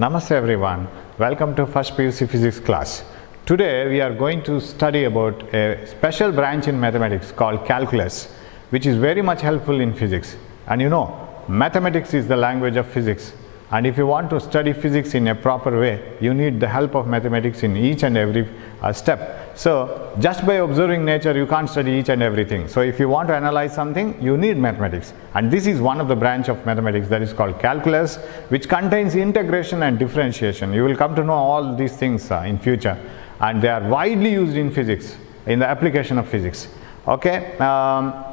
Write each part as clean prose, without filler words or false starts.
Namaste everyone, welcome to first PUC physics class. Today we are going to study about a special branch in mathematics called calculus, which is very much helpful in physics. And you know, mathematics is the language of physics, and if you want to study physics in a proper way, you need the help of mathematics in each and every step. So just by observing nature you can't study each and everything. So if you want to analyze something, you need mathematics, and this is one of the branch of mathematics that is called calculus, which contains integration and differentiation. You will come to know all these things in future, and they are widely used in physics, in the application of physics. Okay,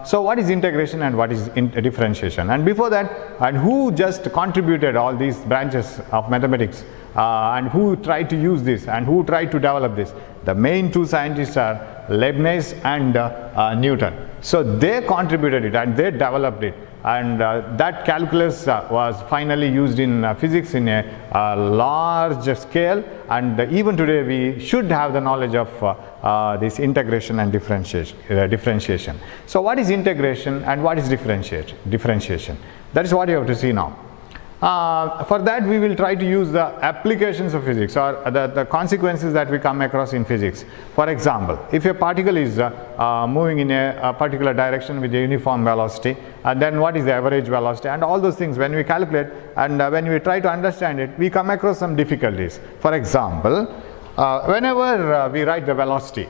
so what is integration and what is differentiation? And before that, and who just contributed all these branches of mathematics, and who tried to use this and who tried to develop this? The main two scientists are Leibniz and Newton. So they contributed it and they developed it, and that calculus was finally used in physics in a large scale, and even today we should have the knowledge of this integration and differentiation. So what is integration and what is differentiation? That is what you have to see now. For that we will try to use the applications of physics, or the consequences that we come across in physics. For example, if a particle is moving in a particular direction with a uniform velocity, and then what is the average velocity, and all those things when we calculate and when we try to understand it, we come across some difficulties. For example, whenever we write the velocity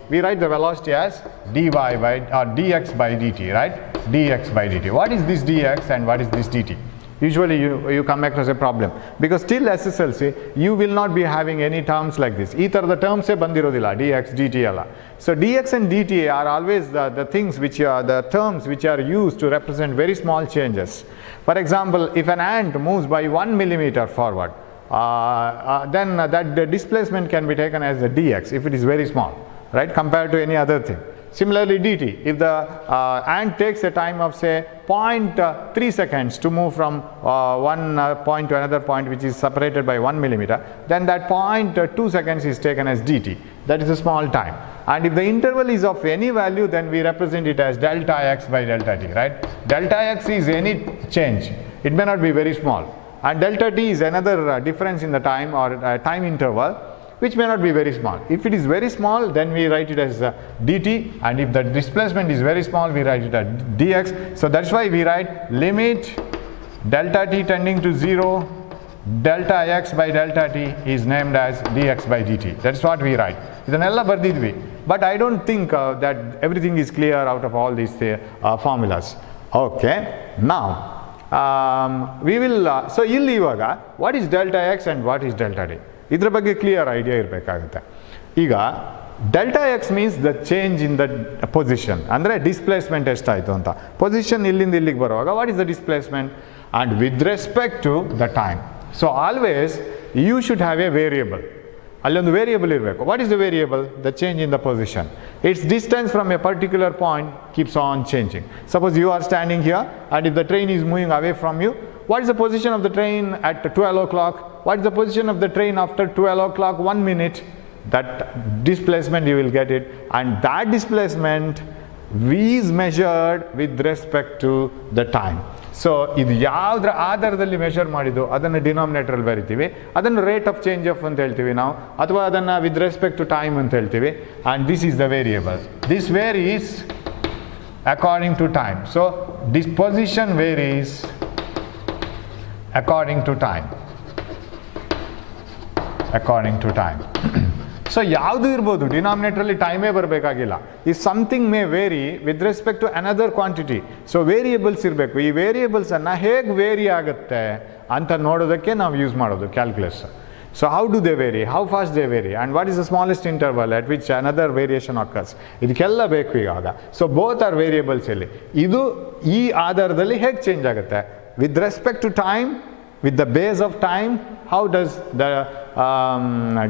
as dy by or dx by dt, right? Dx by dt. What is this dx and what is this dt? Usually you come across a problem, because till SSLC you will not be having any terms like this. Either the terms se bandirodilla, dx, dt alla. So dx and dt are always the things which are the terms which are used to represent very small changes. For example, if an ant moves by 1 millimeter forward, then that displacement can be taken as a dx if it is very small, right, compared to any other thing. Similarly dt, if the ant takes a time of say 0.3 seconds to move from one point to another point which is separated by 1 millimeter, then that 0.2 seconds is taken as dt. That is a small time. And if the interval is of any value, then we represent it as delta x by delta t, right? Delta x is any change. It may not be very small. And delta t is another difference in the time, or time interval, which may not be very small. If it is very small, then we write it as dt, and if the displacement is very small, we write it as dx. So that's why we write limit delta t tending to 0, delta x by delta t is named as dx by dt. That's what we write. But I don't think that everything is clear out of all these formulas. Okay, now we will, so illi ivaga what is delta x and what is delta t? ಇದರ ಬಗ್ಗೆ clear idea ಇರಬೇಕಾಗುತ್ತೆ. ಈಗ delta x means the change in the position, ಅಂದರೆ displacement ಎಷ್ಟಾಯಿತು ಅಂತ. Position ಇಲ್ಲಿಂದ ಇಲ್ಲಿಗೆ ಬರುವಾಗ what is the displacement and with respect to the time. So always you should have a variable. ಅಲ್ಲೊಂದು ವೇರಿಯಬಲ್ ಇರಬೇಕು. What is the variable? The change in the position. Its distance from a particular point keeps on changing. Suppose you are standing here and if the train is moving away from you, what is the position of the train at 12 o'clock? What is the position of the train after 12 o'clock? 1 minute. That displacement you will get it, and that displacement is measured with respect to the time. So ಇದು ಯಾವುದರ ಆಧಾರದಲ್ಲಿ measure ಮಾಡಿದ್ದು ಅದನ್ನು denominator ಬರಿತೀವಿ, ಅದನ್ನು rate of change of ಅಂತ ಹೇಳ್ತೀವಿ ನಾವು, ಅಥವಾ ಅದನ್ನು ವಿತ್ ರೆಸ್ಪೆಕ್ಟ್ ಟು ಟೈಮ್ ಅಂತ ಹೇಳ್ತೀವಿ. and this is the variable. This varies according to time. So this position varies according to time. According to time. So ಯಾವುದು ಇರ್ಬೋದು, ಡಿನಾಮಿನೇಟರಲ್ಲಿ ಟೈಮೇ ಬರಬೇಕಾಗಿಲ್ಲ. If something may vary with respect to another quantity, so variables ಇರಬೇಕು. ಈ ವೇರಿಯೇಬಲ್ಸನ್ನು ಹೇಗೆ very ಆಗುತ್ತೆ ಅಂತ ನೋಡೋದಕ್ಕೆ ನಾವು ಯೂಸ್ ಮಾಡೋದು calculus. So how do they vary? How fast they vary? And what is the smallest interval at which another variation occurs? ಇದಕ್ಕೆಲ್ಲ ಬೇಕು ಇವಾಗ. So both are variables ಇಲ್ಲಿ. ಇದು ಈ ಆಧಾರದಲ್ಲಿ ಹೇಗೆ ಚೇಂಜ್ ಆಗುತ್ತೆ? With respect to time, with the base of time, how does the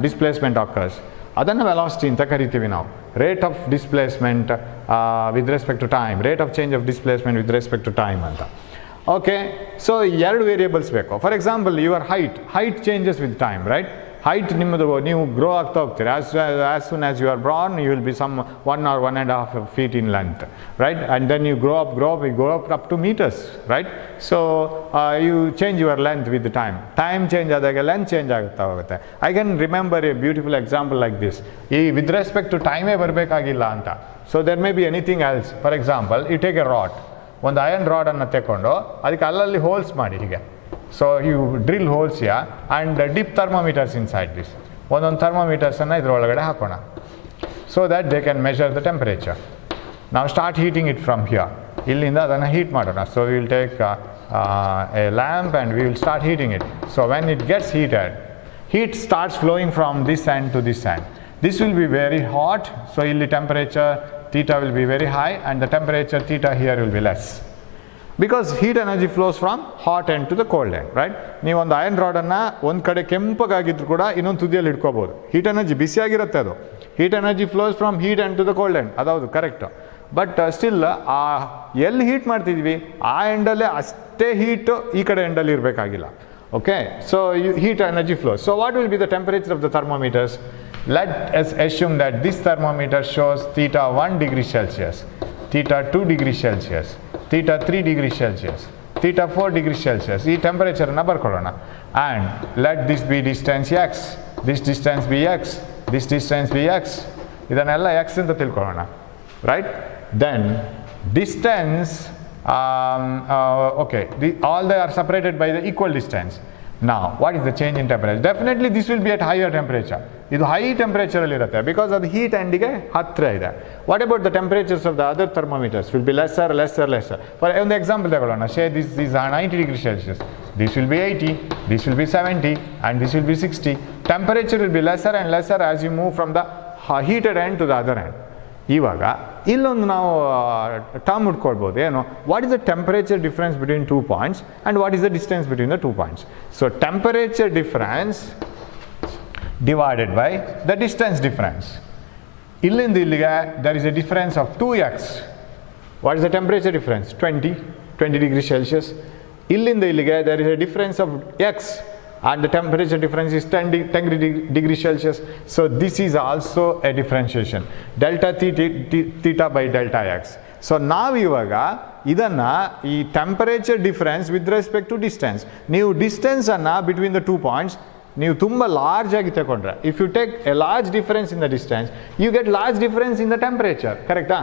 displacement occurs? ಅದನ್ನು ವೆಲಾಸಿಟಿ ಅಂತ ಕರಿತೀವಿ ನಾವು. Rate of displacement with respect to time, rate of change of displacement with respect to time ಅಂತ. Okay, so ಎರಡು variables ಬೇಕು. For example your height changes with time, right? height ನಿಮ್ಮದು ನೀವು grow ಆಗ್ತಾ ಹೋಗ್ತೀರಿ. as soon as you are born you will be some 1 or 1.5 feet in length, right? And then you grow up to meters, right? So you change your length with the time change ಆದಾಗ length change ಆಗ್ತಾ ಹೋಗುತ್ತೆ. I can remember a beautiful example like this. With respect to time ಬರಬೇಕಾಗಿಲ್ಲ ಅಂತ. So there may be anything else. For example, you take a rod, ಒಂದು iron rod ಅನ್ನು ತಗೊಂಡು ಅದಕ್ಕೆ ಅಲ್ಲಲ್ಲಿ holes ಮಾಡಿ ಹೀಗೆ. So you drill holes here and dip thermometers inside this. ಒಂದೊಂದು thermometers ಅನ್ನು ಇದರೊಳಗಡೆ ಹಾಕೋಣ. So that they can measure the temperature. Now start heating it from here. ಇಲ್ಲಿಂದ ಅದನ್ನು heat ಮಾಡೋಣ. So we will take a lamp and we will start heating it. So when it gets heated, heat starts flowing from this end to this end. This will be very hot. So ಇಲ್ಲಿ temperature theta will be very high and the temperature theta here will be less. Because heat energy flows from hot end to the cold end, right? ನೀವು ಒಂದು iron ರಾಡನ್ನು ಒಂದು ಕಡೆ ಕೆಂಪಗಾಗಿದ್ರು ಕೂಡ ಇನ್ನೊಂದು ತುದಿಯಲ್ಲಿ ಇಟ್ಕೋಬೋದು. Heat energy ಬಿಸಿಯಾಗಿರುತ್ತೆ ಅದು. Heat energy flows from heat end to the cold end, ಅದೌದು ಕರೆಕ್ಟು. ಬಟ್ ಸ್ಟಿಲ್ ಎಲ್ಲಿ ಹೀಟ್ ಮಾಡ್ತಿದ್ವಿ ಆ ಎಂಡಲ್ಲೇ ಅಷ್ಟೇ ಹೀಟು ಈ ಕಡೆ ಎಂಡಲ್ಲಿ ಇರಬೇಕಾಗಿಲ್ಲ. Okay, so heat energy flows. So what will be the temperature of the thermometers? Let us assume that this thermometer shows theta 1 degree Celsius, theta 2 degree Celsius, theta 3 degree Celsius, theta 4 degree Celsius. ಈ temperature ಅನ್ನು ಬರ್ಕೊಳ್ಳೋಣ. And let this be distance x, this distance be x, this distance be x. ಇದನ್ನೆಲ್ಲ x ಅಂತ ತಿಳ್ಕೊಳ್ಳೋಣ, right? Then distance, okay, all they are separated by the equal distance. Now what is the change in temperature? Definitely this will be at higher temperature. ಇದು high temperature ಅಲ್ಲಿ ಇರುತ್ತೆ because ಅದು heat ಎಂಡಿಗೆ ಹತ್ತಿರ ಇದೆ. What about the temperatures of the other thermometers will be lesser. For ಒಂದು example ತಗೊಳ್ಳೋಣ. Say this are 90 degree Celsius, this will be 80, this will be 70 and this will be 60. Temperature will be lesser and lesser as you move from the heated end to the other end. ಇವಾಗ ಇಲ್ಲೊಂದು ನಾವು term ಇಟ್ಕೊಳ್ಬೋದು, ಏನು, what is the temperature difference between 2 points and what is the distance between the 2 points? So temperature difference divided by the distance difference. Illinda illige there is a difference of 2x. What is the temperature difference? 20 degrees Celsius. Illinda illige there is a difference of x and the temperature difference is 10 degrees Celsius. So this is also a differentiation, delta theta by delta x. So ನಾವು ಇವಾಗ ಇದನ್ನ ಈ temperature difference with respect to distance, ನೀವು distance ಅನ್ನ between the 2 points ನೀವು ತುಂಬ large ಆಗಿ ತಗೊಂಡ್ರೆ, if you take a large difference in the distance you get large difference in the temperature, ಕರೆಕ್ಟಾ?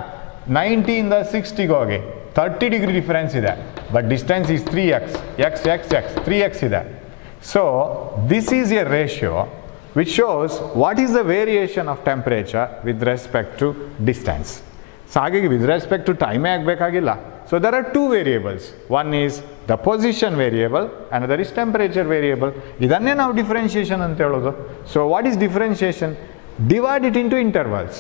90 ಇಂದ 60ಗೆ ಹೋಗಿ 30 ಡಿಗ್ರಿ ಡಿಫರೆನ್ಸ್ ಇದೆ, but distance is 3x, x 3x ಇದೆ. So this is a ratio which shows what is the variation of temperature with respect to distance. So ಹಾಗಾಗಿ with respect to time ಆಗಬೇಕಾಗಿಲ್ಲ. So there are two variables. One is the position variable, another is temperature variable. ಇದನ್ನೇ ನಾವು differentiation ಅಂತ ಹೇಳೋದು. So what is differentiation? Divide it into intervals.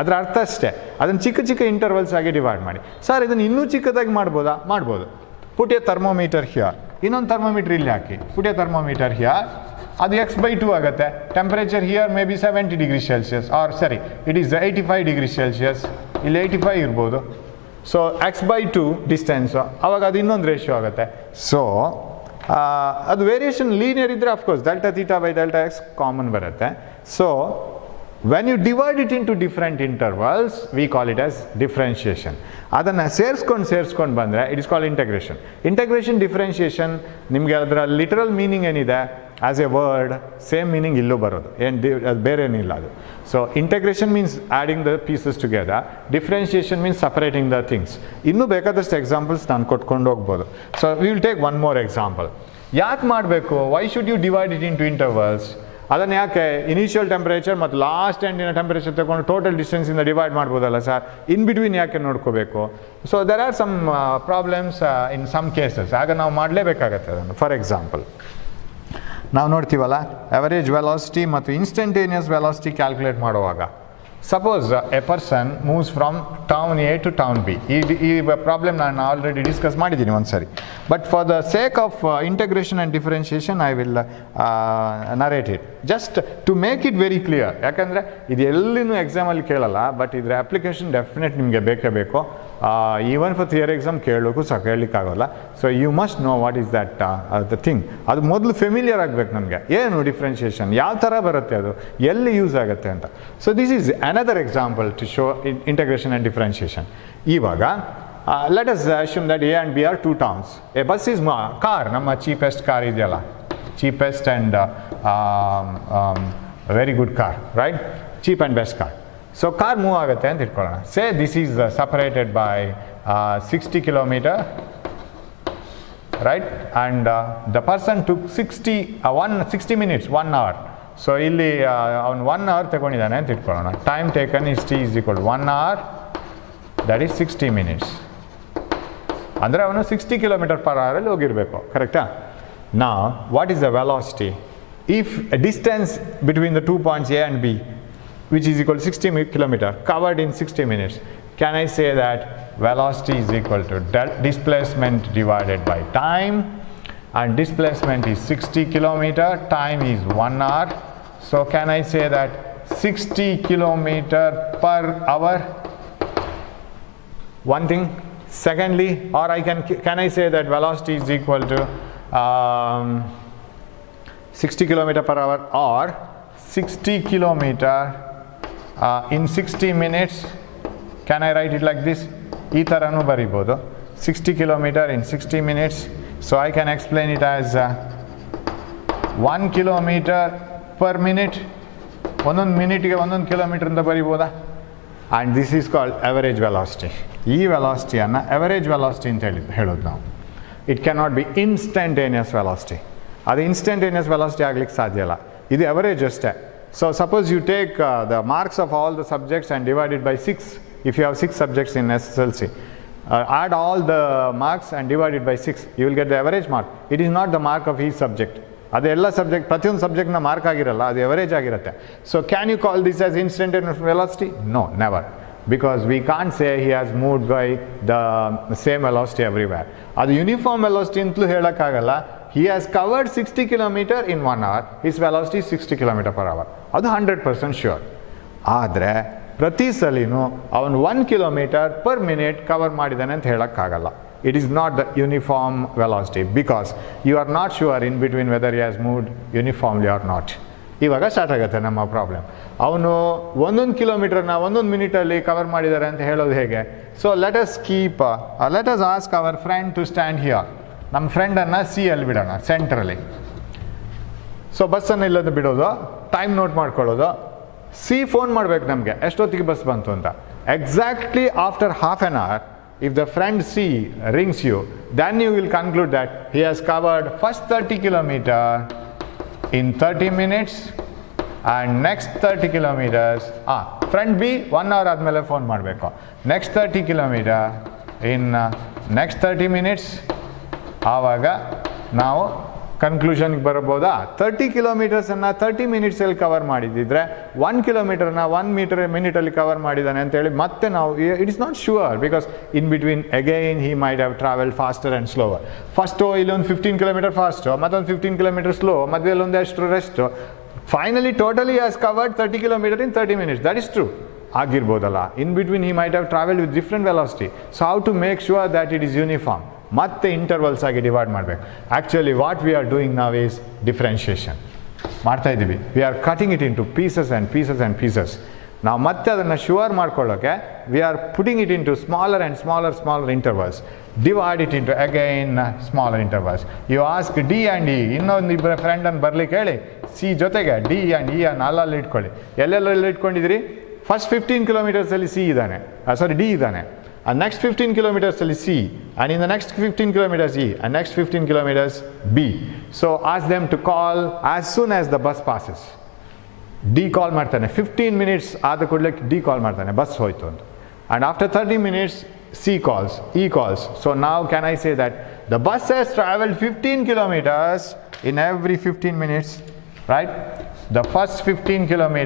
ಅದರ ಅರ್ಥ ಅಷ್ಟೇ, ಅದನ್ನು ಚಿಕ್ಕ ಚಿಕ್ಕ ಇಂಟರ್ವಲ್ಸ್ ಆಗಿ ಡಿವೈಡ್ ಮಾಡಿ. ಸರ್ ಇದನ್ನು ಇನ್ನೂ ಚಿಕ್ಕದಾಗಿ ಮಾಡ್ಬೋದಾ? ಮಾಡ್ಬೋದು. ಪುಟ್ ಎ ಥರ್ಮೋಮೀಟರ್ ಹಿಯರ್, ಇನ್ನೊಂದು ಥರ್ಮೋಮೀಟರ್ ಇಲ್ಲಿ ಹಾಕಿ, ಪುಟ್ ಎ ಥರ್ಮೋಮೀಟರ್ ಹಿಯರ್, ಅದು x/2 ಆಗುತ್ತೆ. Temperature here may be 70 degree Celsius, or ಸರಿ ಇಟ್ ಈಸ್ 85 degree Celsius, ಇಲ್ಲಿ 85 ಇರ್ಬೋದು. ಸೊ x/2 ಡಿಸ್ಟೆನ್ಸು, ಅವಾಗ ಅದು ಇನ್ನೊಂದು ರೇಷಿಯೋ ಆಗುತ್ತೆ. ಸೊ ಅದು ವೇರಿಯೇಷನ್ ಲೀನಿಯರ್ ಇದ್ದರೆ of course delta theta by delta x common ಬರುತ್ತೆ. So when you divide it into different intervals we call it as differentiation. ಅದನ್ನು ಸೇರಿಸ್ಕೊಂಡು ಬಂದರೆ it is called integration. Integration differentiation ನಿಮಗೆ ಅದರ ಲಿಟರಲ್ ಮೀನಿಂಗ್ ಏನಿದೆ as a word same meaning ಇಲ್ಲೂ ಬರೋದು, ಅದು ಬೇರೆ ಏನಿಲ್ಲ ಅದು. So integration means adding the pieces together, differentiation means separating the things. ಇನ್ನೂ ಬೇಕಾದಷ್ಟು ಎಕ್ಸಾಂಪಲ್ಸ್ ನಾನು ಕೊಟ್ಕೊಂಡು ಹೋಗ್ಬೋದು. So we will take one more example. ಯಾಕೆ ಮಾಡಬೇಕು? Why should you divide it into intervals? ಅದನ್ನು ಯಾಕೆ ಇನಿಷಿಯಲ್ ಟೆಂಪರೇಚರ್ ಮತ್ತು ಲಾಸ್ಟ್ ಎಂಡಿನ ಟೆಂಪರೇಚರ್ ತಗೊಂಡು ಟೋಟಲ್ ಡಿಸ್ಟೆನ್ಸಿಂದ ಡಿವೈಡ್ ಮಾಡ್ಬೋದಲ್ಲ ಸರ್, ಇನ್ ಬಿಟ್ವೀನ್ ಯಾಕೆ ನೋಡ್ಕೋಬೇಕು? So there are some problems in some cases, ಆಗ ನಾವು ಮಾಡಲೇಬೇಕಾಗತ್ತೆ ಅದನ್ನು. ಫಾರ್ ಎಕ್ಸಾಂಪಲ್ ನಾವು ನೋಡ್ತೀವಲ್ಲ, ಅವರೇಜ್ ವೆಲಾಸಿಟಿ ಮತ್ತು ಇನ್ಸ್ಟಂಟೇನಿಯಸ್ ವೆಲಾಸಿಟಿ ಕ್ಯಾಲ್ಕುಲೇಟ್ ಮಾಡುವಾಗ, suppose a person moves from town A to town B. ಈ ಪ್ರಾಬ್ಲಮ್ ನಾನು ಆಲ್ರೆಡಿ ಡಿಸ್ಕಸ್ ಮಾಡಿದ್ದೀನಿ ಒಂದು ಸರಿ, but for the sake of integration and differentiation I will narrate it just to make it very clear. ಯಾಕಂದರೆ ಇದು ಎಲ್ಲಿನೂ ಎಕ್ಸಾಮಲ್ಲಿ ಕೇಳಲ್ಲ, but ಇದರ ಅಪ್ಲಿಕೇಶನ್ ಡೆಫಿನೆಟ್ ನಿಮಗೆ ಬೇಕೇ ಬೇಕು. ಈವನ್ ಫಾರ್ ಥಿಯರಿ ಎಕ್ಸಾಮ್ ಕೇಳೋಕ್ಕೂ ಸಹ ಕೇಳಲಿಕ್ಕಾಗೋಲ್ಲ. So you must know what is that the thing. ಅದು ಮೊದಲು ಫೆಮಿಲಿಯರ್ ಆಗಬೇಕು ನಮಗೆ, ಏನು ಡಿಫ್ರೆನ್ಷಿಯೇಷನ್ ಯಾವ ಥರ ಬರುತ್ತೆ, ಅದು ಎಲ್ಲಿ ಯೂಸ್ ಆಗುತ್ತೆ ಅಂತ. So this is another example to show integration and differentiation. ಇವಾಗ let us assume that A and B are two towns. A bus is car, ನಮ್ಮ cheapest car ಇದೆಯಲ್ಲ, cheapest and very good car, right? Cheap and best car. So car move ಆಗುತ್ತೆ ಅಂತ ಇಟ್ಕೊಳ್ಳೋಣ. Say this is separated by 60 kilometer, right? And the person took 60 minutes, 1 hour. So ಇಲ್ಲಿ ಅವನು 1 hour ತಗೊಂಡಿದ್ದಾನೆ ಅಂತ ಇಟ್ಕೊಳ್ಳೋಣ. Time taken is T is equal to 1 hour, that is 60 minutes. ಅಂದರೆ ಅವನು 60 km/h ಹೋಗಿರಬೇಕು, ಕರೆಕ್ಟಾ? Now what is the velocity? If a distance between the 2 points A and B, which is equal to 60 km covered in 60 minutes, can I say that velocity is equal to displacement divided by time, and displacement is 60 km, time is 1 hour. So can I say that 60 km/h? One thing. Secondly, or can I say that velocity is equal to 60 km/h or 60 km in 60 minutes? Can I write it like this? ಈ ಥರನೂ ಬರಿಬೋದು, 60 km in 60 minutes. So I can explain it as 1 km/minute. ಒಂದೊಂದು ಮಿನಿಟ್ಗೆ 1 kilometre ಅಂತ ಬರಿಬೋದಾ? And this is called average velocity. ಈ ವೆಲಾಸಿಟಿಯನ್ನು average velocity ಅಂತ ಹೇಳೋದು ನಾವು. It can not be instantaneous velocity. ಅದು ಇನ್ಸ್ಟಂಟೇನಿಯಸ್ ವೆಲಾಸಿಟಿ ಆಗಲಿಕ್ಕೆ ಸಾಧ್ಯ ಇಲ್ಲ, ಇದು ಅವರೇಜ್ ಅಷ್ಟೇ. So suppose you take the marks of all the subjects and divided by 6, if you have 6 subjects in SSLC, add all the marks and divide it by 6, you will get the average mark. It is not the mark of each subject. ಅದು ಎಲ್ಲ subject, ಪ್ರತಿಯೊಂದು ಸಬ್ಜೆಕ್ಟ್ನ mark ಆಗಿರಲ್ಲ, ಅದು average ಆಗಿರುತ್ತೆ. So can you call this as instantaneous velocity? No, never. Because we can't say he has moved by the same velocity everywhere. ಅದು uniform velocity ಅಂತಲೂ ಹೇಳೋಕ್ಕಾಗಲ್ಲ. He has covered 60 km in 1 hour, his velocity is 60 km/h. ಅದು 100% sure. ಆದರೆ ಪ್ರತಿ ಸಲಿನೂ ಅವನು 1 km/minute cover ಮಾಡಿದ್ದಾನೆ ಅಂತ ಹೇಳೋಕ್ಕಾಗಲ್ಲ. It is not the uniform velocity because you are not sure in between whether he has moved uniformly or not. ಇವಾಗ start ಆಗುತ್ತೆ ನಮ್ಮ ಪ್ರಾಬ್ಲಮ್. ಅವನು 1 ಕಿಲೋಮೀಟರ್ನ 1 ಮಿನಿಟಲ್ಲಿ ಕವರ್ ಮಾಡಿದ್ದಾರೆ ಅಂತ ಹೇಳೋದು ಹೇಗೆ? So let us ask our friend to stand here. ನಮ್ಮ ಫ್ರೆಂಡನ್ನು ಸಿಯಲ್ಲಿ ಬಿಡೋಣ, ಸೆಂಟ್ರಲ್ಲಿ. ಸೊ ಬಸ್ಸನ್ನು ಇಲ್ಲದ ಬಿಡೋದು, ಟೈಮ್ ನೋಟ್ ಮಾಡ್ಕೊಳ್ಳೋದು, ಸಿ ಫೋನ್ ಮಾಡಬೇಕು ನಮಗೆ ಎಷ್ಟೊತ್ತಿಗೆ ಬಸ್ ಬಂತು ಅಂತ. Exactly after half an hour, if the friend C rings you, then you will conclude that he has covered first 30 km in 30 minutes and next 30 kilometers. Friend B 1 hour ಆದಮೇಲೆ phone ಮಾಡಬೇಕು. Next 30 km in next 30 minutes. ಆವಾಗ ನಾವು ಕನ್ಕ್ಲೂಷನ್ಗೆ ಬರಬಹುದಾ? 30 ಕಿಲೋಮೀಟರ್ಸನ್ನು 30 ಮಿನಿಟ್ಸಲ್ಲಿ cover ಮಾಡಿದ್ದಿದ್ರೆ 1 ಕಿಲೋಮೀಟರ್ನ 1 ಮಿನಿಟಲ್ಲಿ cover ಮಾಡಿದ್ದಾನೆ ಅಂತೇಳಿ ಮತ್ತೆ ನಾವು, it is not sure because in between again he might have travelled faster and slower. First ಇಲ್ಲೊಂದು 15 km fast, ಮತ್ತೊಂದು 15 km ಸ್ಲೋ, ಮಧ್ಯದಲ್ಲಿ ಒಂದು ಎಷ್ಟು rest. Finally totally has covered 30 km in 30 minutes. That is true ಆಗಿರ್ಬೋದಲ್ಲ. In between he might have travelled with different velocity. So how to make sure that it is uniform? ಮತ್ತೆ intervals ಆಗಿ divide ಮಾಡಬೇಕು. Actually what we are doing ನಾವ್ is differentiation ಮಾಡ್ತಾ ಇದ್ದೀವಿ. We are cutting it into pieces and pieces and pieces. ನಾವು ಮತ್ತೆ ಅದನ್ನು sure ಮಾಡ್ಕೊಳ್ಳೋಕ್ಕೆ we are putting it into smaller and smaller intervals. Divide it into again smaller intervals. You ask D and E, ಇನ್ನೊಂದು ಇಬ್ಬರ ಫ್ರೆಂಡನ್ನು ಬರ್ಲಿಕ್ಕೆ ಹೇಳಿ, C ಜೊತೆಗೆ D and E ಅನ್ನು ಅಲ್ಲಲ್ಲಿ ಇಟ್ಕೊಳ್ಳಿ. ಎಲ್ಲೆಲ್ಲ ಇಟ್ಕೊಂಡಿದ್ದೀರಿ? ಫಸ್ಟ್ 15 kilometers ಸಿ ಇದ್ದಾನೆ, ಡಿ ಇದ್ದಾನೆ. And next 15 kilometers C, and in the next 15 kilometers E, and next 15 kilometers B. So ask them to call as soon as the bus passes. D call ಮಾಡ್ತಾನೆ, 15 minutes ಆದ ಕೂಡಲೇ D call ಮಾಡ್ತಾನೆ, bus ಹೋಯ್ತು ಅಂತ. And after 30 minutes C calls, E calls. So now can I say that the bus has traveled 15 kilometers in every 15 minutes, right? The first 15 km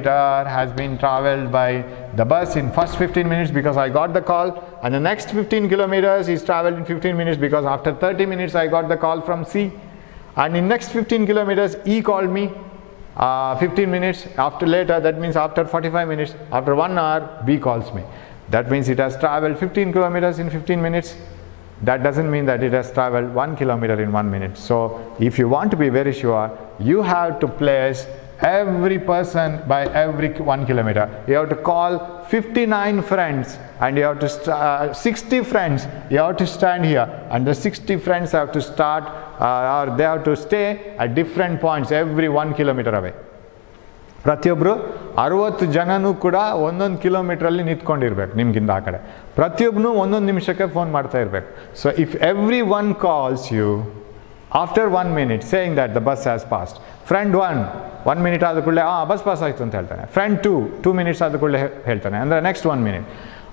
has been traveled by the bus in first 15 minutes because I got the call, and the next 15 kilometers is traveled in 15 minutes because after 30 minutes I got the call from C, and in next 15 kilometers E called me 15 minutes after later, that means after 45 minutes, after 1 hour B calls me. That means it has traveled 15 kilometers in 15 minutes. That doesn't mean that it has traveled 1 kilometer in 1 minute. So if you want to be very sure, you have to place every person by every 1 kilometer. You have to call 59 friends and you have to 60 friends. You have to stand here and the 60 friends have to start or they have to stay at different points every 1 kilometer away. ಪ್ರತಿಯೊಬ್ಬರು 60 ಜನನೂ ಕೂಡ ಒಂದೊಂದು ಕಿಲೋಮೀಟ್ರಲ್ಲಿ ನಿಂತ್ಕೊಂಡಿರ್ಬೇಕು ನಿಮಗಿಂದ ಆ ಕಡೆ. ಪ್ರತಿಯೊಬ್ಬನು ಒಂದೊಂದು ನಿಮಿಷಕ್ಕೆ phone ಮಾಡ್ತಾ ಇರಬೇಕು. So if every one calls you after 1 minute saying that the bus has passed, friend 1 minute ಆದ ಕೂಡಲೇ ಬಸ್ ಪಾಸ್ ಆಯಿತು ಅಂತ ಹೇಳ್ತಾನೆ. ಫ್ರೆಂಡ್ 2 minutes ಆದ ಕೂಡಲೇ ಹೇಳ್ತಾನೆ, ಅಂದರೆ ನೆಕ್ಸ್ಟ್ 1 minute.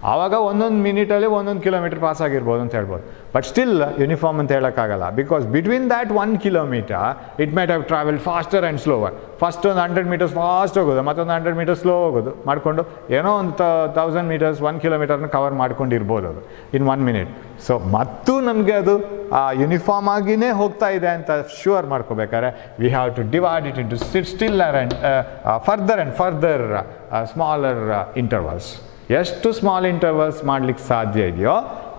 ಆವಾಗ ಒಂದೊಂದು ಮಿನಿಟಲ್ಲಿ ಒಂದೊಂದು ಕಿಲೋಮೀಟರ್ ಪಾಸ್ ಆಗಿರ್ಬೋದು ಅಂತ ಹೇಳ್ಬೋದು. ಬಟ್ ಸ್ಟಿಲ್ ಯೂನಿಫಾರ್ಮ್ ಅಂತ ಹೇಳೋಕ್ಕಾಗಲ್ಲ, because between that 1 kilometer it might have travel faster and slower. First ಒಂದು 100 meters ಫಾಸ್ಟ್ ಹೋಗೋದು, ಮತ್ತೊಂದು 100 meters ಸ್ಲೋ ಹೋಗೋದು ಮಾಡಿಕೊಂಡು ಏನೋ ಒಂದು 1000 meters 1 kilometerನ ಕವರ್ ಮಾಡ್ಕೊಂಡಿರ್ಬೋದು ಅದು ಇನ್ 1 minute. ಸೊ ಮತ್ತು ನಮಗೆ ಅದು ಯೂನಿಫಾರ್ಮ್ ಆಗಿಯೇ ಹೋಗ್ತಾ ಇದೆ ಅಂತ ಶ್ಯೂರ್ ಮಾಡ್ಕೋಬೇಕಾದ್ರೆ we have to divide it into stiller and further smaller intervals. ಎಷ್ಟು ಸ್ಮಾಲ್ ಇಂಟರ್ವಲ್ಸ್ ಮಾಡಲಿಕ್ಕೆ ಸಾಧ್ಯ ಇದೆಯೋ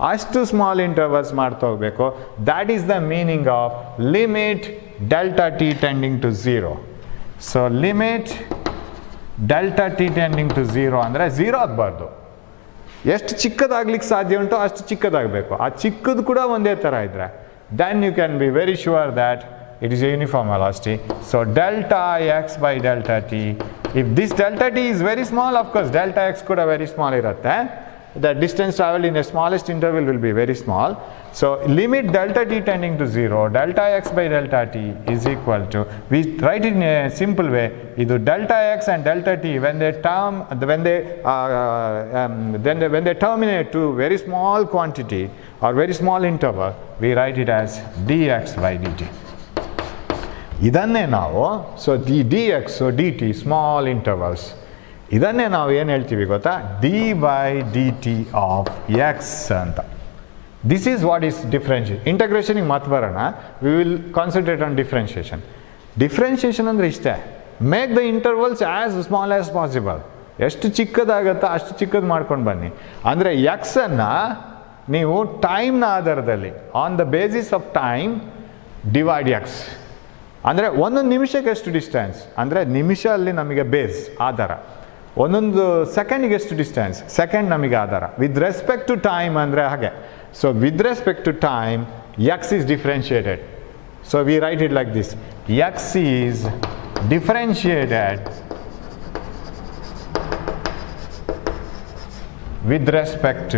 ಅಷ್ಟು ಸ್ಮಾಲ್ ಇಂಟರ್ವಲ್ಸ್ ಮಾಡ್ತಾ ಹೋಗಬೇಕು. That is the meaning of limit delta t tending to 0. So limit delta t tending to 0 ಅಂದರೆ 0 ಆಗಬಾರ್ದು. ಎಷ್ಟು ಚಿಕ್ಕದಾಗ್ಲಿಕ್ಕೆ ಸಾಧ್ಯ ಉಂಟೋ ಅಷ್ಟು ಚಿಕ್ಕದಾಗಬೇಕು. ಆ ಚಿಕ್ಕದು ಕೂಡ ಒಂದೇ ಥರ ಇದ್ದರೆ then you can be very sure that it is a uniform velocity. So delta x by delta t, if this delta t is very small, of course delta x kuda very small irutte. The distance traveled in the smallest interval will be very small. So limit delta t tending to 0, delta x by delta t is equal to, we write it in a simple way, idu delta x and delta t when they terminate to very small quantity or very small interval, we write it as dx by dt. ಇದನ್ನೇ ನಾವು d x d t small intervals, ಇದನ್ನೇ ನಾವು ಏನು ಹೇಳ್ತೀವಿ ಗೊತ್ತಾ, d by d t of x ಅಂತ. This is what is differentiation. ಇಂಟಗ್ರೇಷನಿಗೆ ಮತ್ತೆ ಬರೋಣ, we will concentrate on differentiation. Differentiation ಅಂದರೆ ಇಷ್ಟೇ, make the intervals as small as possible. ಎಷ್ಟು ಚಿಕ್ಕದಾಗುತ್ತೋ ಅಷ್ಟು ಚಿಕ್ಕದು ಮಾಡ್ಕೊಂಡು ಬನ್ನಿ. ಅಂದರೆ ಎಕ್ಸನ್ನು ನೀವು ಟೈಮ್ನ ಆಧಾರದಲ್ಲಿ on the basis of time divide X. ಅಂದರೆ ಒಂದೊಂದು ನಿಮಿಷಕ್ಕೆ ಎಷ್ಟು ಡಿಸ್ಟೆನ್ಸ್ ಅಂದರೆ ನಿಮಿಷ ಅಲ್ಲಿ ನಮಗೆ ಬೇಸ್ ಆಧಾರ, ಒಂದೊಂದು ಸೆಕೆಂಡಿಗೆ ಎಷ್ಟು ಡಿಸ್ಟೆನ್ಸ್ ಸೆಕೆಂಡ್ ನಮಗೆ ಆಧಾರ. ವಿತ್ ರೆಸ್ಪೆಕ್ಟ್ ಟು ಟೈಮ್ ಅಂದರೆ ಹಾಗೆ. So with respect to time x is differentiated. So we write it like this, x is differentiated with respect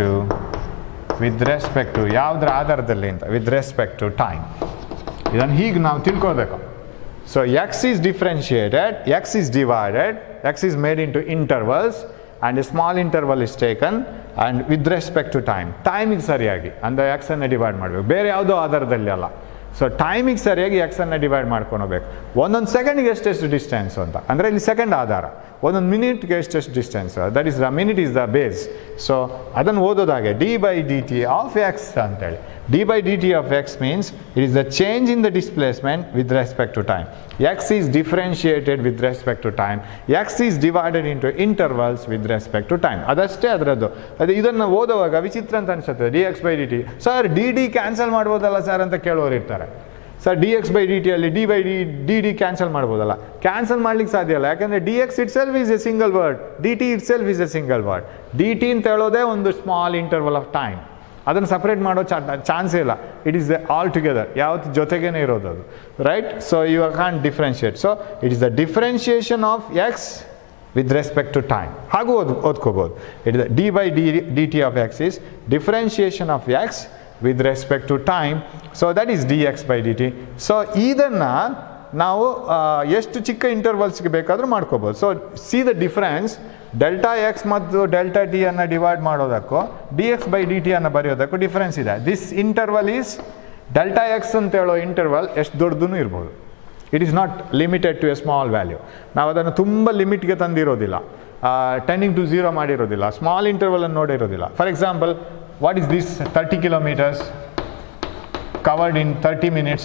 to ಯಾವುದರ ಆಧಾರದಲ್ಲಿ ಅಂತ, ವಿತ್ ರೆಸ್ಪೆಕ್ಟ್ ಟು ಟೈಮ್. ಇದನ್ನು ಹೀಗೆ ನಾವು ತಿಳ್ಕೊಳ್ಬೇಕು. So x is differentiated, x is divided, x is made into intervals and a small interval is taken and with respect to time. ಟೈಮಿಗೆ ಸರಿಯಾಗಿ ಅಂದರೆ ಎಕ್ಸನ್ನು ಡಿವೈಡ್ ಮಾಡಬೇಕು, ಬೇರೆ ಯಾವುದೋ ಆಧಾರದಲ್ಲಿ ಅಲ್ಲ. ಸೊ ಟೈಮಿಗೆ ಸರಿಯಾಗಿ ಎಕ್ಸನ್ನು ಡಿವೈಡ್ ಮಾಡ್ಕೊಂಡು ಹೋಗ್ಬೇಕು. ಒಂದೊಂದು ಸೆಕೆಂಡಿಗೆ ಎಷ್ಟೆಷ್ಟು ಡಿಸ್ಟೆನ್ಸ್ ಅಂತ ಅಂದರೆ ಇಲ್ಲಿ ಸೆಕೆಂಡ್ ಆಧಾರ, ಒಂದೊಂದು ಮಿನಿಟ್ಗೆ ಎಷ್ಟೆಷ್ಟು distance, that is the minute is the base. So ಅದನ್ನು ಓದೋದಾಗೆ d by d t of x ಅಂತೇಳಿ. D by d t of x means it is the change in the displacement with respect to time. X is differentiated with respect to time, x is divided into intervals with respect to time. ಅದಷ್ಟೇ ಅದರದ್ದು. ಅದು ಇದನ್ನು ಓದುವಾಗ ವಿಚಿತ್ರ ಅಂತ ಅನಿಸುತ್ತೆ, d x by d t. Sir D d cancel ಮಾಡ್ಬೋದಲ್ಲ sir ಅಂತ ಕೇಳೋರು ಇರ್ತಾರೆ. Sir d x by d t ಅಲ್ಲಿ d by d d cancel ಮಾಡ್ಬೋದಲ್ಲ? ಕ್ಯಾನ್ಸಲ್ ಮಾಡ್ಲಿಕ್ಕೆ ಸಾಧ್ಯ ಇಲ್ಲ, ಯಾಕಂದರೆ d x itself is a single word, d t itself is a single word. D t ಅಂತ ಹೇಳೋದೇ ಒಂದು ಸ್ಮಾಲ್ ಇಂಟರ್ವಲ್ ಆಫ್ ಟೈಮ್, ಅದನ್ನು ಸಪ್ರೇಟ್ ಮಾಡೋ ಚಾನ್ಸೇ ಇಲ್ಲ. ಇಟ್ ಈಸ್ ಆಲ್ ಟುಗೆದರ್, ಯಾವತ್ತು ಜೊತೆಗೇನೆ ಇರೋದು ಅದು, right? So you can differentiate. So it is the differentiation of x with respect to time. ಹಾಗೂ ಓದ್ಕೋಬೋದು. It is d by d t of x is differentiation of x with respect to time. So that is dx by dt. So ಇದನ್ನು ನಾವು ಎಷ್ಟು ಚಿಕ್ಕ ಇಂಟರ್ವಲ್ಸ್ಗೆ ಬೇಕಾದರೂ ಮಾಡ್ಕೋಬೋದು. So see the difference, delta x ಮತ್ತು ಡೆಲ್ಟಾ ಟಿ ಅನ್ನು divide ಮಾಡೋದಕ್ಕೂ d x by d t ಅನ್ನು ಬರೆಯೋದಕ್ಕೂ ಡಿಫ್ರೆನ್ಸ್ ಇದೆ. This interval is delta x ಅಂತ ಹೇಳೋ ಇಂಟರ್ವಲ್ ಎಷ್ಟು ದೊಡ್ಡದೂ ಇರ್ಬೋದು. It is not limited to a small value. ನಾವು ಅದನ್ನು ತುಂಬ ಲಿಮಿಟ್ಗೆ ತಂದಿರೋದಿಲ್ಲ, ಟೆಂಡಿಂಗ್ ಟು 0 ಮಾಡಿರೋದಿಲ್ಲ, ಸ್ಮಾಲ್ ಇಂಟರ್ವಲನ್ನು ನೋಡಿರೋದಿಲ್ಲ. For example, what is this 30 kilometers covered in 30 minutes?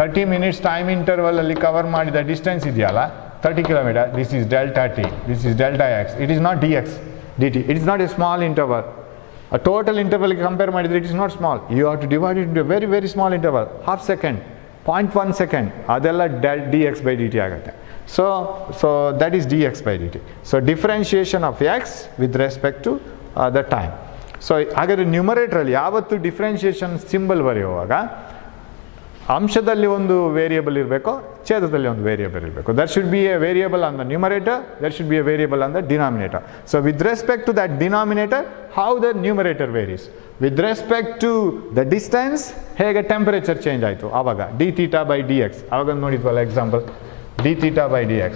30 minutes time interval ಅಲ್ಲಿ ಕವರ್ ಮಾಡಿದ ಡಿಸ್ಟೆನ್ಸ್ ಇದೆಯಲ್ಲ 30 kilometer, this is delta t, this is delta x. It is not dx. dt. It is not a small interval. A total interval compare ಮಾಡಿದ್ರೆ it is not small. You have to divide it into a very very small interval, half second, 0.1 second, ಅದೆಲ್ಲ dx by dt ಆಗುತ್ತೆ. So that is dx by dt. So differentiation of x with respect to the time. So ಹಾಗಾದ್ರೆ numerator ಅಲ್ಲಿ ಯಾವತ್ತು differentiation symbol ಬರೆಯುವಾಗ ಅಂಶದಲ್ಲಿ ಒಂದು variable ಇರಬೇಕು, ಛೇದದಲ್ಲಿ ಒಂದು ವೇರಿಯಬಲ್ ಇರಬೇಕು. There should be a variable on the numerator, there should be a variable on the denominator. So with respect to that denominator, how the numerator varies? With respect to the distance, ಹೇಗೆ temperature change ಆಯಿತು ಆವಾಗ d theta by dx, ಆವಾಗ ನೋಡಿದ್ವಲ್ಲ example, d theta by dx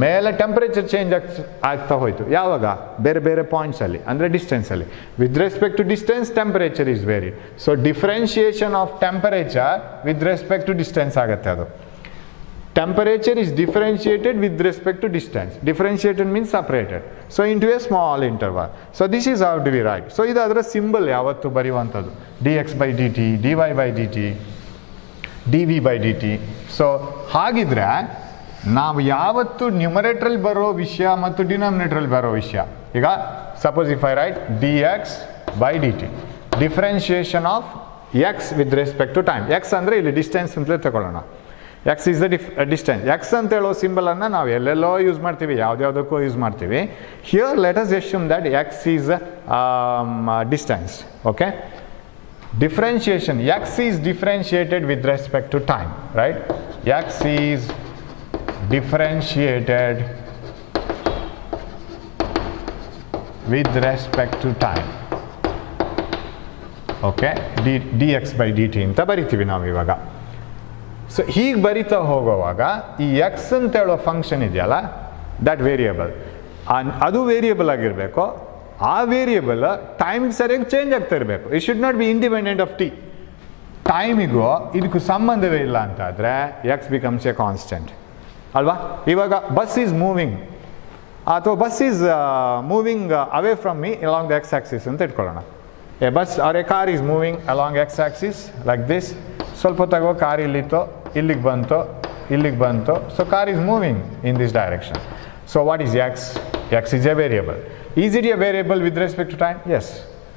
ಮೇಲೆ temperature change ಆಗ್ತಾ ಹೋಯಿತು ಯಾವಾಗ ಬೇರೆ ಬೇರೆ ಪಾಯಿಂಟ್ಸಲ್ಲಿ ಅಂದರೆ ಡಿಸ್ಟೆನ್ಸಲ್ಲಿ. With respect to distance temperature is varied. So differentiation of temperature with respect to distance ಆಗುತ್ತೆ. ಅದು temperature is differentiated with respect to distance. Differentiated means separated. So into a small interval. So this is how do we write. So ಇದು ಅದರ symbol ಯಾವತ್ತು ಬರೆಯುವಂಥದ್ದು, dx by dt, dy by dt, dv by dt. So ಹಾಗಿದ್ರೆ ನಾವು ಯಾವತ್ತು ನ್ಯೂಮರೇಟ್ರಲ್ಲಿ ಬರೋ ವಿಷಯ ಮತ್ತು ಡಿನಾಮಿನೇಟ್ರಲ್ಲಿ ಬರೋ ವಿಷಯ, ಈಗ suppose if I write dx by dt, differentiation of x with respect to time. x ಅಂದರೆ ಇಲ್ಲಿ ಡಿಸ್ಟೆನ್ಸ್ ಅಂತಲೇ ತಗೊಳ್ಳೋಣ. x is the distance. x ಅಂತ ಹೇಳೋ ಸಿಂಬಲನ್ನು ನಾವು ಎಲ್ಲೆಲ್ಲೋ ಯೂಸ್ ಮಾಡ್ತೀವಿ, ಯಾವುದ್ಯಾವುದಕ್ಕೂ ಯೂಸ್ ಮಾಡ್ತೀವಿ. Here let us assume that x is distance. Okay, differentiation, x is differentiated with respect to time, right? X is differentiated with respect to time. Okay, dx by dt ಅಂತ ಬರಿತೀವಿ ನಾವು ಇವಾಗ. So ಹೀಗೆ ಬರಿತಾ ಹೋಗುವಾಗ ಈ x ಅಂತ ಹೇಳೋ ಫಂಕ್ಷನ್ ಇದೆಯಲ್ಲ, ದಟ್ ವೇರಿಯಬಲ್, ಅದು ವೇರಿಯಬಲ್ ಆಗಿರಬೇಕು. ಆ ವೇರಿಯಬಲ್ ಟೈಮಿಗೆ ಸರಿಯಾಗಿ ಚೇಂಜ್ ಆಗ್ತಾ ಇರಬೇಕು. It should not be independent of t. ಟೈಮಿಗೂ ಇದಕ್ಕೂ ಸಂಬಂಧವೇ ಇಲ್ಲ ಅಂತಾದರೆ ಎಕ್ಸ್ ಬಿಕಮ್ಸ್ ಎ ಕಾನ್ಸ್ಟೆಂಟ್ ಅಲ್ವಾ. ಇವಾಗ ಬಸ್ ಈಸ್ ಮೂವಿಂಗ್ ಅಥವಾ bus is moving away from me along the x axis ಅಂತ ಇಟ್ಕೊಳ್ಳೋಣ. A bus or a car is moving along x axis like this. ಸ್ವಲ್ಪ ಹೊತ್ತಾಗೋ ಕಾರ್ ಇಲ್ಲಿತ್ತು, ಇಲ್ಲಿಗೆ ಬಂತು, ಇಲ್ಲಿಗೆ ಬಂತು. So car is moving in this direction. So what is x? X is a variable. Is it a variable with respect to time? Yes,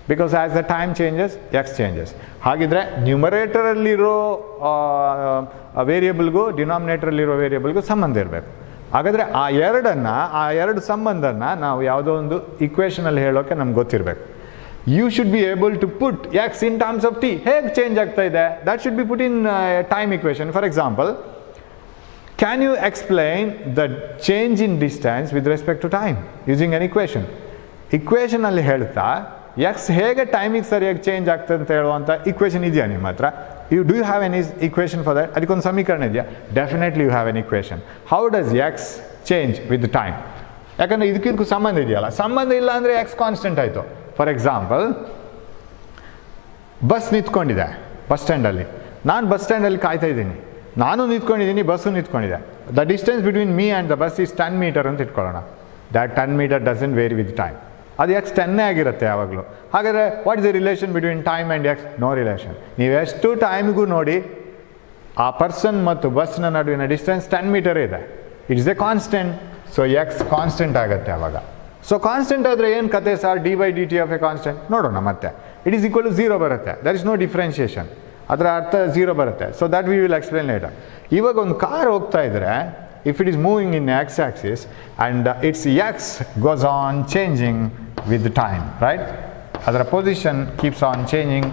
because as the time changes, x changes. ಹಾಗಿದ್ರೆ ನ್ಯೂಮರೇಟರಲ್ಲಿರೋ ವೇರಿಯಬಲ್ಗೂ ಡಿನಾಮಿನೇಟರಲ್ಲಿರೋ ವೇರಿಯಬಲ್ಗೂ ಸಂಬಂಧ ಇರಬೇಕು. ಹಾಗಾದರೆ ಆ ಎರಡು ಸಂಬಂಧನ ನಾವು ಯಾವುದೋ ಒಂದು ಇಕ್ವೇಷನಲ್ಲಿ ಹೇಳೋಕ್ಕೆ ನಮ್ಗೆ ಗೊತ್ತಿರಬೇಕು. You should be able to put x in terms of t. ಹೇಗೆ ಚೇಂಜ್ ಆಗ್ತಾ ಇದೆ, that should be put in time equation. For example, can you explain the change in distance with respect to time using an equation? Equation ಅಲ್ಲಿ ಹೇಳ್ತಾ x ಹೇಗೆ ಟೈಮಿಗೆ ಸರಿಯಾಗಿ change ಆಗ್ತದೆ ಅಂತ ಹೇಳುವಂಥ ಇಕ್ವೇಷನ್ ಇದೆಯಾ ನಿಮ್ಮ ಹತ್ರ? Do you have any equation for that? ಅದಕ್ಕೊಂದು ಸಮೀಕರಣ ಇದೆಯಾ? Definitely you have an equation. How does x change with the time? ಯಾಕಂದರೆ ಇದಕ್ಕಿದಕ್ಕೂ ಸಂಬಂಧ ಇದೆಯಲ್ಲ. ಸಂಬಂಧ ಇಲ್ಲ ಅಂದರೆ x ಕಾನ್ಸ್ಟೆಂಟ್ ಆಯಿತು. ಫಾರ್ ಎಕ್ಸಾಂಪಲ್, ಬಸ್ ನಿಂತ್ಕೊಂಡಿದೆ ಬಸ್ ಸ್ಟ್ಯಾಂಡಲ್ಲಿ. ನಾನು ಬಸ್ ಸ್ಟ್ಯಾಂಡಲ್ಲಿ ಕಾಯ್ತಾ ಇದ್ದೀನಿ, ನಾನು ನಿಂತ್ಕೊಂಡಿದ್ದೀನಿ, ಬಸ್ಸು ನಿಂತ್ಕೊಂಡಿದೆ. The distance between me and the bus is 10 metre ಅಂತ ಇಟ್ಕೊಳ್ಳೋಣ. That 10 metre doesn't vary with time. ಅದು ಎಕ್ಸ್ 10 ಆಗಿರುತ್ತೆ ಯಾವಾಗಲೂ. ಹಾಗಾದರೆ what is the relation between time and x? No relation. ನೀವು ಎಷ್ಟು ಟೈಮಿಗೂ ನೋಡಿ ಆ ಪರ್ಸನ್ ಮತ್ತು ಬಸ್ನ ನಡುವಿನ ಡಿಸ್ಟೆನ್ಸ್ 10 ಮೀಟರ್ ಇದೆ. It is a constant. So x constant ಆಗುತ್ತೆ ಆವಾಗ. ಸೊ ಕಾನ್ಸ್ಟೆಂಟ್ ಆದರೆ ಏನು ಕತೆ sir? D by d t of a constant. ನೋಡೋಣ ಮತ್ತೆ. ಇಟ್ ಈಸ್ ಈಕ್ವಲ್ ಟು 0 ಬರುತ್ತೆ. There is no differentiation. ಅದರ ಅರ್ಥ 0 ಬರುತ್ತೆ. So that we will explain later. ಇವಾಗ ಒಂದು ಕಾರ್ ಹೋಗ್ತಾ ಇದ್ದರೆ, if it is moving in x axis and its x goes on changing with the time, right? Other position keeps on changing,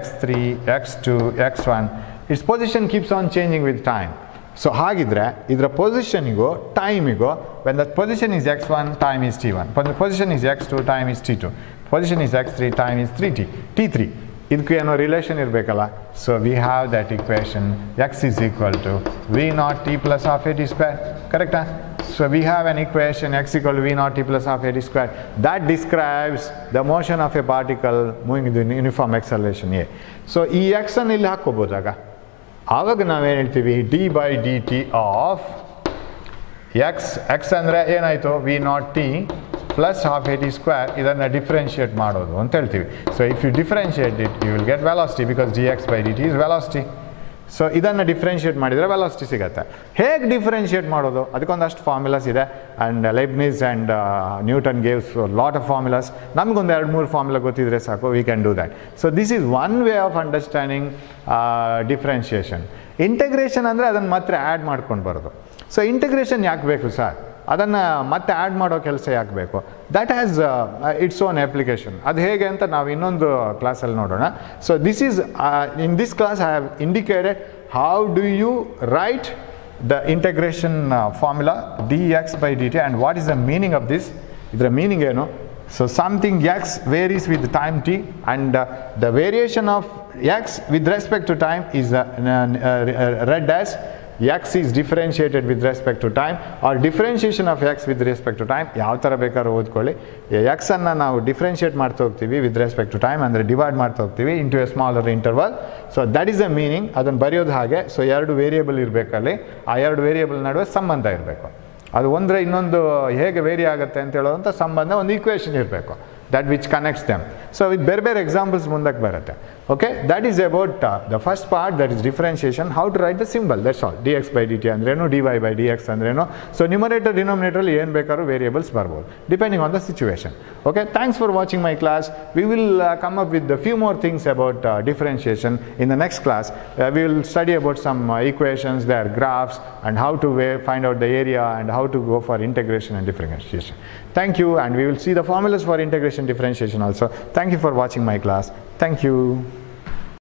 x3, x2, x1, its position keeps on changing with time. So ಹಾಗಿದ್ರೆ ಇದರ ಪೊಸಿಷನಿಗೂ ಟೈಮಿಗೂ, when the position is x1, time is t1, when the position is x2, time is t2, position is x3, time is t3. ಇದಕ್ಕೂ ಏನೋ relation ಇರಬೇಕಲ್ಲ. So we have that equation, x is equal to v naught t plus half a t square. ಕರೆಕ್ಟಾ? So we have an equation x equal to v naught t plus half a t square. That describes the motion of a particle moving in uniform acceleration a. So ಈ ಎಕ್ಸನ್ನು ಇಲ್ಲಿ ಹಾಕ್ಕೋಬೋದಾಗ ಆವಾಗ ನಾವೇನು ಹೇಳ್ತೀವಿ? D by d t of x ಅಂದರೆ ಏನಾಯಿತು? V naught t plus half a t square. ಇದನ್ನು ಡಿಫ್ರೆನ್ಷಿಯೇಟ್ ಮಾಡೋದು ಅಂತ ಹೇಳ್ತೀವಿ. So if you differentiate it, you will get velocity, because d x by d t is velocity. So ಇದನ್ನು differentiate ಮಾಡಿದರೆ velocity ಸಿಗುತ್ತೆ. ಹೇಗೆ ಡಿಫ್ರೆನ್ಷಿಯೇಟ್ ಮಾಡೋದು, ಅದಕ್ಕೊಂದಷ್ಟು ಫಾರ್ಮುಲಾಸ್ ಇದೆ. And Leibniz and Newton gave us lot of formulas. ನಮಗೊಂದು 2-3 ಫಾರ್ಮುಲಾ ಗೊತ್ತಿದ್ರೆ ಸಾಕು, we can do that. So this is one way of understanding differentiation. Integration ಅಂದರೆ ಅದನ್ನು ಮತ್ತೆ ಆ್ಯಡ್ ಮಾಡ್ಕೊಂಡು ಬರೋದು. ಸೊ ಇಂಟಗ್ರೇಷನ್ ಯಾಕೆ ಬೇಕು ಸರ್, ಅದನ್ನು ಮತ್ತೆ ಆ್ಯಡ್ ಮಾಡೋ ಕೆಲಸ ಯಾಕೆ ಬೇಕು, that has its own application. ಅದು ಹೇಗೆ ಅಂತ ನಾವು ಇನ್ನೊಂದು ಕ್ಲಾಸಲ್ಲಿ ನೋಡೋಣ. So this is in this class I have indicated how do you write the integration formula dx by dt and what is the meaning of this. ಇದರ meaning ಏನು? So something x varies with time t and the variation of x with respect to time is read as x is differentiated with respect to time or differentiation of x with respect to time. ಯಾವ ಥರ ಬೇಕಾದ್ರೂ ಓದ್ಕೊಳ್ಳಿ. x ಅನ್ನು ನಾವು differentiate ಮಾಡ್ತಾ ಹೋಗ್ತೀವಿ with respect to time, ಅಂದರೆ divide ಮಾಡ್ತಾ ಹೋಗ್ತೀವಿ into A smaller interval. So that is the meaning. ಅದನ್ನು ಬರೆಯೋದು ಹಾಗೆ. ಸೊ 2 ವೇರಿಯೇಬಲ್ ಇರಬೇಕಲ್ಲಿ, ಆ 2 ವೇರಿಯೇಬಲ್ ನಡುವೆ ಸಂಬಂಧ ಇರಬೇಕು. ಅದು ಒಂದರೆ ಇನ್ನೊಂದು ಹೇಗೆ ವೇರಿ ಆಗುತ್ತೆ ಅಂತ ಹೇಳೋವಂಥ ಸಂಬಂಧ, ಒಂದು ಈಕ್ವೇಷನ್ ಇರಬೇಕು, that which connects them. So with ಬೇರೆ ಬೇರೆ ಎಕ್ಸಾಂಪಲ್ಸ್ ಮುಂದಕ್ಕೆ ಬರುತ್ತೆ. Okay, that is about the first part, that is differentiation, how to write the symbol, that's all. dx by dt ಅಂದ್ರೇನು, dy by dx ಅಂದ್ರೇನು. ಸೊ numerator ಡಿನೋಮಿನೇಟರಲ್ಲಿ ಏನು ಬೇಕಾದ್ರೂ ವೇರಿಯೇಬಲ್ಸ್ ಬರ್ಬೋದು depending on the situation. Okay, thanks for watching my class. We will come up with few more things about differentiation in the next class. We will study about some equations, their graphs, and how to find out the area and how to go for integration and differentiation. Thank you, and we will see the formulas for integration differentiation also. Thank you for watching my class. Thank you.